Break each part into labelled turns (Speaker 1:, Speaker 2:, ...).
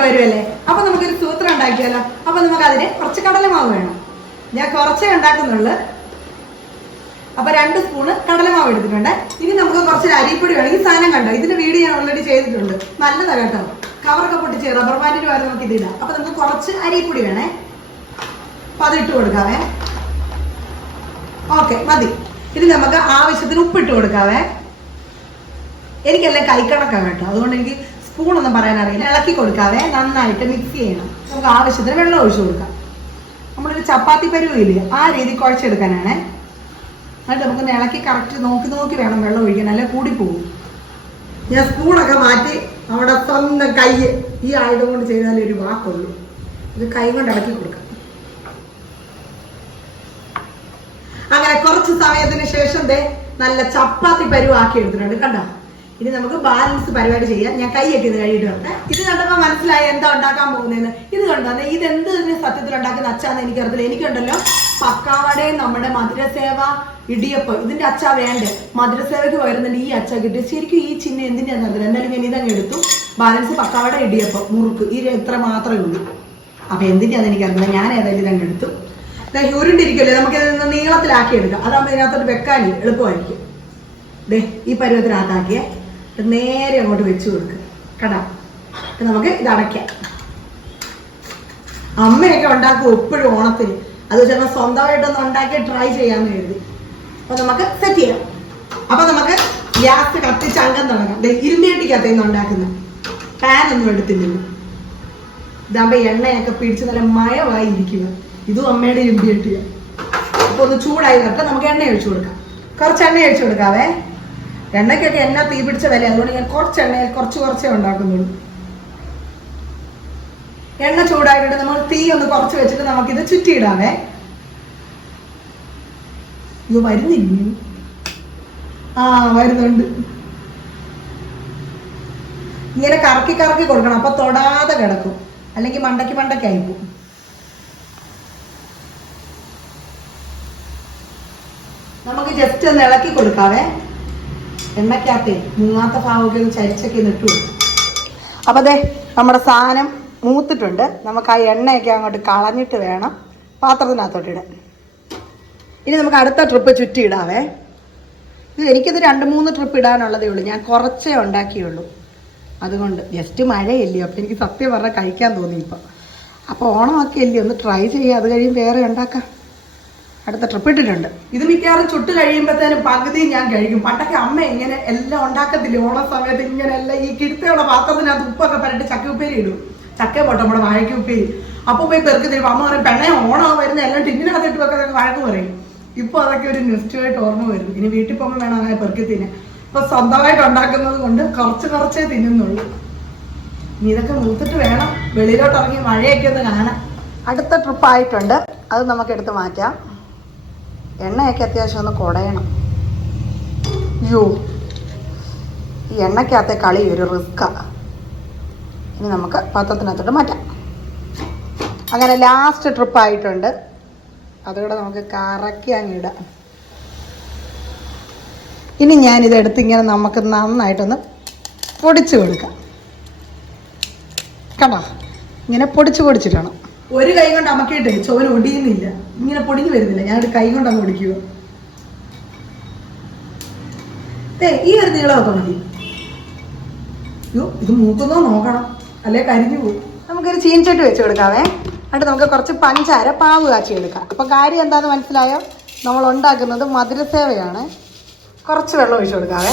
Speaker 1: ഒക്കെ വരുമല്ലേ അപ്പൊ നമുക്കൊരു സൂത്രം ഉണ്ടാക്കിയാലോ? അപ്പൊ നമുക്ക് അതിന് കുറച്ച് കടലമാവ് വേണം. ഞാൻ കുറച്ചേ ഉണ്ടാക്കുന്നുള്ളു. അപ്പൊ രണ്ട് സ്പൂണ് കടലമാവ് എടുത്തിട്ടുണ്ട്. ഇനി നമുക്ക് കുറച്ച് അരിപ്പൊടി വേണം ഈ സാധനം കണ്ടോ? ഇതിന്റെ വീഡിയോ ഞാൻ ഓൾറെഡി ചെയ്തിട്ടുണ്ട്. നല്ലതാ കേട്ടോ. കവറൊക്കെ പൊട്ടിച്ച് റബ്ബർ ബാൻഡിന് വേറെ നമുക്ക് ഇതിടാം അപ്പൊ നമുക്ക് കുറച്ച് അരിപ്പൊടി വേണേ. അപ്പൊ അത് ഇട്ട് കൊടുക്കാവേ. ഓക്കെ മതി. ഇനി നമുക്ക് ആവശ്യത്തിന് ഉപ്പിട്ട് കൊടുക്കാവേ. എനിക്കെല്ലാം കൈക്കണക്കാണ് കേട്ടോ. അതുകൊണ്ട് എനിക്ക് സ്പൂണൊന്നും പറയാൻ അറിയില്ല ഇളക്കി കൊടുക്കാവേ. നന്നായിട്ട് മിക്സ് ചെയ്യണം. നമുക്ക് ആവശ്യത്തിന് വെള്ളം ഒഴിച്ചു കൊടുക്കാം. നമ്മളൊരു ചപ്പാത്തി പരുവില്ലേ ആ രീതി കുഴച്ചെടുക്കാനാണ്. എന്നിട്ട് നമുക്ക് ഇളക്കി കറക്റ്റ് നോക്കി നോക്കി വേണം വെള്ളം ഒഴിക്കാൻ. അല്ലെ? കൂടിപ്പോകും ഞാൻ സ്പൂണൊക്കെ മാറ്റി അവിടെ സ്വന്തം കൈ ഈ ആയുധം കൊണ്ട് ചെയ്താലേ ഒരു വാക്കുള്ളൂ. ഇത് കൈ കൊണ്ട് ഇളക്കി കൊടുക്കാം. അങ്ങനെ കുറച്ച് സമയത്തിന് ശേഷം ദേ നല്ല ചപ്പാത്തി പരുവാക്കി എടുത്തിട്ടുണ്ട്. കണ്ടോ? ഇനി നമുക്ക് ബാലൻസ് പരിപാടി ചെയ്യാം. ഞാൻ കൈയൊക്കെ ഇത് കഴിയിട്ട് വരട്ടെ. ഇത് കണ്ടപ്പോൾ മനസ്സിലായി എന്താ ഉണ്ടാക്കാൻ പോകുന്നതെന്ന് ഇത് കണ്ടോ? ഇത് എന്ത് സത്യത്തിൽ ഉണ്ടാക്കുന്ന അച്ചാന്ന് എനിക്കറിയത്തില്ല. എനിക്കുണ്ടല്ലോ പക്കാവടയും നമ്മുടെ മധുരസേവ ഇടിയപ്പം. ഇതിന്റെ അച്ച വേണ്ടേ? മധുരസേവയ്ക്ക് വരുന്നുണ്ട് ഈ അച്ച കിട്ടി ശരിക്കും ഈ ചിഹ്നം എന്തിനാന്ന് അറിയില്ല എന്തായാലും ഞാൻ ഇതങ്ങ് എടുത്തു. ബാലൻസ് പക്കാവട ഇടിയപ്പം മുറുക്ക്. ഈ ഇത്ര മാത്രമേ ഉള്ളൂ. അപ്പൊ എന്തിനാന്ന് എനിക്കറിയില്ല ഞാൻ ഏതായാലും ദേ ഉരുണ്ടിരിക്കുമല്ലേ നമുക്ക് ഇത് നീളത്തിലാക്കി എടുക്കാം അതാകുമ്പോൾ ഇതിനകത്തോട്ട് വെക്കാൻ എളുപ്പമായിരിക്കും. ദേ ഈ പരുവത്തിനകത്താക്കിയേ. നേരെ അങ്ങോട്ട് വെച്ചു കൊടുക്കുക കടാ. അപ്പൊ നമുക്ക് ഇത് അടയ്ക്കാം. അമ്മയൊക്കെ ഉണ്ടാക്കും എപ്പോഴും ഓണത്തിന്. അത് ചിലപ്പോൾ സ്വന്തമായിട്ടൊന്ന് ഉണ്ടാക്കി ട്രൈ ചെയ്യാന്ന് കരുതി. അപ്പൊ നമുക്ക് സെറ്റ് ചെയ്യാം. അപ്പൊ നമുക്ക് ഗ്യാസ് കത്തിച്ച് അംഗം തുടങ്ങാം. ഇരുമ്പേട്ടിക്കകത്ത് നിന്ന് ഉണ്ടാക്കുന്ന ഒന്നും എടുത്തില്ലല്ലോ ഇതാകുമ്പോ എണ്ണയൊക്കെ പിടിച്ച് നല്ല മയമായി ഇരിക്കുക ഇതും അമ്മയുടെ ഇരുമ്പേട്ടിയാണ് അപ്പോൾ അപ്പൊ ഒന്ന് ചൂടായി നിർത്താം നമുക്ക് എണ്ണ ഒഴിച്ചു കൊടുക്കാം. കുറച്ച് എണ്ണ ഒഴിച്ചു കൊടുക്കാവേ. എണ്ണയ്ക്കൊക്കെ എണ്ണ തീ പിടിച്ച വില. അതുകൊണ്ട് ഞാൻ കുറച്ച് എണ്ണയിൽ കുറച്ച് കുറച്ചേ ഉണ്ടാക്കുന്നുള്ളൂ. എണ്ണ ചൂടായിട്ട് നമ്മൾ തീ ഒന്ന് കുറച്ച് വെച്ചിട്ട് നമുക്കിത് ചുറ്റിയിടാമേ. ഇത് വരുന്നില്ല? ആ വരുന്നുണ്ട്. ഇങ്ങനെ കറക്കി കറക്കി കൊടുക്കണം. അപ്പൊ തൊടാതെ കിടക്കും. അല്ലെങ്കിൽ മണ്ടയ്ക്ക് മണ്ടയ്ക്ക് ആയിപ്പോ നമുക്ക് ജസ്റ്റ് ഒന്ന് ഇളക്കി കൊടുക്കാവേ. എണ്ണയ്ക്കകത്തേ മൂന്നാത്ത ഭാവമൊക്കെ ഒന്ന് ചരിച്ചൊക്കെ ഇട്ടു. കൊടുക്കും അപ്പൊ അതെ നമ്മുടെ സാധനം മൂത്തിട്ടുണ്ട്. നമുക്ക് ആ എണ്ണയൊക്കെ അങ്ങോട്ട് കളഞ്ഞിട്ട് വേണം പാത്രത്തിനകത്തോട്ട് ഇടാൻ. ഇനി നമുക്ക് അടുത്ത ട്രിപ്പ് ചുറ്റി ഇടാവേ എനിക്കിത് രണ്ട് മൂന്ന് ട്രിപ്പ് ഇടാനുള്ളതേ ഉള്ളൂ. ഞാൻ കുറച്ചേ ഉണ്ടാക്കിയുള്ളൂ. അതുകൊണ്ട് ജസ്റ്റ് മഴയല്ലേ അപ്പോൾ എനിക്ക് സത്യം പറഞ്ഞാൽ കഴിക്കാൻ തോന്നി ഇപ്പോൾ അപ്പോൾ ഓണമൊക്കെ അല്ലേ ഒന്ന് ട്രൈ ചെയ്യുക അത് കഴിയും വേറെ ഉണ്ടാക്കാം. അടുത്ത ട്രിപ്പ് ഇട്ടിട്ടുണ്ട്. ഇത് മിക്കവാറും ചുട്ട് കഴിയുമ്പോഴത്തേനും പകുതി ഞാൻ കഴിക്കും. പണ്ടൊക്കെ അമ്മ ഇങ്ങനെ എല്ലാം ഉണ്ടാക്കത്തില്ല? ഓണ സമയത്ത് ഇങ്ങനെ എല്ലാം ഈ കിടത്തയുള്ള പാത്രത്തിനകത്ത് ഉപ്പൊക്കെ പറഞ്ഞിട്ട് ചക്ക ഉപ്പേരി ഇടും. ചക്ക പോട്ടെ നമ്മുടെ വാഴയ്ക്ക ഉപ്പേരി. അപ്പോൾ പോയി പെറുക്കി തരും അമ്മ പറയും പെണ്ണെ ഓണം വരുന്ന എല്ലാം ടിന്നിനകത്ത് ഇട്ട് വെക്കാൻ വഴക്ക് പറയും. ഇപ്പൊ അതൊക്കെ ഒരു നെസ്റ്റമായിട്ട് ഓർമ്മ വരും ഇനി വീട്ടിൽ പോകുമ്പോൾ വേണം അങ്ങനെ പെറുക്കി തിന്നാൻ. ഇപ്പൊ സ്വന്തമായിട്ട് ഉണ്ടാക്കുന്നത് കൊണ്ട് കുറച്ച് കുറച്ചേ തിന്നുന്നുള്ളൂ. ഇനി ഇതൊക്കെ മൂത്തിട്ട് വേണം. വെളിയിലോട്ട് ഇറങ്ങി മഴയൊക്കെ ഒന്ന് കാണാൻ. അടുത്ത ട്രിപ്പ് ആയിട്ടുണ്ട്. അത് നമുക്ക് എടുത്ത് മാറ്റാം. എണ്ണയൊക്കെ അത്യാവശ്യം ഒന്ന് കുടയണം. അയ്യോ ഈ എണ്ണയ്ക്കകത്തെ കളി ഒരു റിസ്ക്കാണ് ഇനി നമുക്ക് പാത്രത്തിനകത്തോട്ട് മാറ്റാം. അങ്ങനെ ലാസ്റ്റ് ട്രിപ്പ് ആയിട്ടുണ്ട്. അതുകൂടെ നമുക്ക് കറക്കി അങ്ങിടാം ഇനി ഞാനിത് എടുത്ത് ഇങ്ങനെ നമുക്ക് നന്നായിട്ടൊന്ന് പൊടിച്ചു കൊടുക്കാം. കണ്ടോ? ഇങ്ങനെ പൊടിച്ച് പൊടിച്ചിട്ടാണ്. ഒരു കൈ കൊണ്ട് അമക്കിയിട്ടേ ചോര ഒടിയുന്നില്ല. ഇങ്ങനെ പൊടിഞ്ഞു വരുന്നില്ല. ഞാനൊരു കൈ കൊണ്ട് അങ്ങ് ഒടിക്കുക ഏ ഈ ഒരു നീളമൊക്കെ മതി. അയ്യോ ഇത് മൂക്കുന്നോ നോക്കണം. അല്ലെ കരിഞ്ഞു പോകും നമുക്കൊരു ചീൻചട്ടി വെച്ച് കൊടുക്കാവേ. എന്നിട്ട് നമുക്ക് കുറച്ച് പഞ്ചാര പാവ് കാച്ചി എടുക്കാം. അപ്പം കാര്യം എന്താന്ന് മനസ്സിലായോ? നമ്മൾ ഉണ്ടാക്കുന്നത് മധുരസേവയാണ്. കുറച്ച് വെള്ളം ഒഴിച്ചു കൊടുക്കാവേ.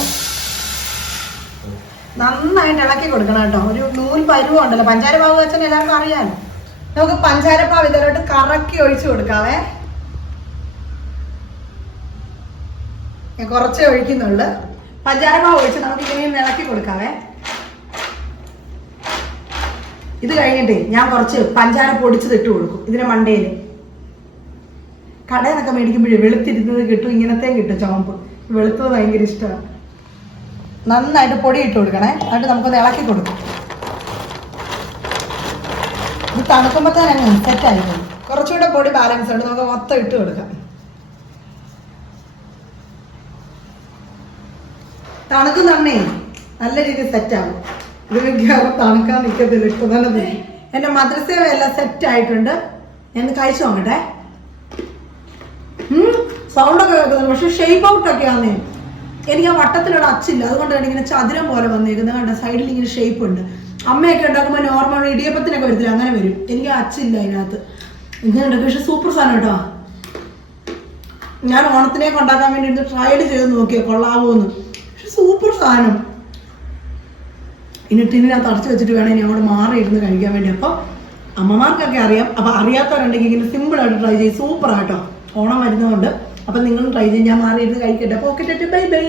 Speaker 1: നന്നായിട്ട് ഇളക്കി കൊടുക്കണം കേട്ടോ. ഒരു നൂൽ പരുവം ഉണ്ടല്ലോ. പഞ്ചാര പാവ് വെച്ചാൽ എല്ലാവർക്കും അറിയാലോ. നമുക്ക് പഞ്ചാരപ്പാവ് ഇതിലോട്ട് കറക്കി ഒഴിച്ചു കൊടുക്കാവേ. ഞാൻ കുറച്ചേ ഒഴിക്കുന്നുള്ളു. പഞ്ചാരപ്പാവ് ഒഴിച്ച് നമുക്ക് ഇങ്ങനെയും ഇളക്കി കൊടുക്കാവേ. ഇത് കഴിഞ്ഞിട്ടേ ഞാൻ കുറച്ച് പഞ്ചാര പൊടിച്ചത് ഇട്ട് കൊടുക്കും ഇതിന് മണ്ടയിൽ. കടയിൽ നിന്നൊക്കെ മേടിക്കുമ്പോഴേ വെളുത്തിരുന്നത് കിട്ടും ഇങ്ങനത്തെ കിട്ടും ചുവപ്പ് വെളുത്തത് ഭയങ്കര ഇഷ്ടമാണ്. നന്നായിട്ട് പൊടി ഇട്ട് കൊടുക്കണേ. എന്നിട്ട് നമുക്കൊന്ന് ഇളക്കി കൊടുക്കും. ഇത് തന്നെ അങ്ങ് സെറ്റായി കുറച്ചുകൂടെ പൊടി ബാലൻസ് ഉണ്ട് നമുക്ക് മൊത്തം ഇട്ട് കൊടുക്കാം. തണുക്കുന്നേ നല്ല രീതിയിൽ സെറ്റാകും ഇതിനൊക്കെ തണുക്കാൻ നിൽക്കത്തില്ല ഇപ്പൊ തന്നെ തിന്നു. എന്റെ മദ്രസേവ എല്ലാം സെറ്റ് ആയിട്ടുണ്ട്. ഞാൻ കഴിച്ചു നോക്കട്ടെ. സൗണ്ട് ഒക്കെ കേൾക്കുന്നുണ്ട്. പക്ഷെ ഷേപ്പ് ഔട്ട് ഒക്കെ ആന്നേ. എനിക്ക് ആ വട്ടത്തിലുള്ള അച്ചില്ല. അതുകൊണ്ടാണ് ഇങ്ങനെ ചതുരം പോലെ വന്നേക്കുന്നത്. കണ്ട? സൈഡിൽ ഇങ്ങനെ ഷേപ്പ് ഉണ്ട്. അമ്മയൊക്കെ ഉണ്ടാക്കുമ്പോൾ നോർമൽ ഇടിയപ്പത്തിനൊക്കെ വരത്തില്ല അങ്ങനെ വരും. എനിക്ക് അച്ചില്ല അതിനകത്ത്. ഇങ്ങനെ ഉണ്ട് പക്ഷെ സൂപ്പർ സാധനം കേട്ടോ. ഞാൻ ഓണത്തിനേക്ക് ഉണ്ടാക്കാൻ വേണ്ടി ട്രൈഡ് ചെയ്ത് നോക്കിയോ കൊള്ളാവോന്ന്. പക്ഷെ സൂപ്പർ സാധനം. ഇനി ടിന്നിനകത്ത് അടച്ചു വെച്ചിട്ട് വേണം ഇനി അവിടെ മാറി ഇരുന്ന് കഴിക്കാൻ വേണ്ടി. അപ്പോൾ അമ്മമാർക്കൊക്കെ അറിയാം. അപ്പോൾ അറിയാത്തവരുണ്ടെങ്കിൽ ഇങ്ങനെ സിമ്പിൾ ആയിട്ട് ട്രൈ ചെയ്യും. സൂപ്പർ ആട്ടോ ഓണം വരുന്നതുകൊണ്ട്. അപ്പം നിങ്ങളും ട്രൈ ചെയ്യും. ഞാൻ മാറിയിരുന്ന് കഴിക്കട്ടെ. അപ്പൊ ഓക്കെ ബൈ ബൈ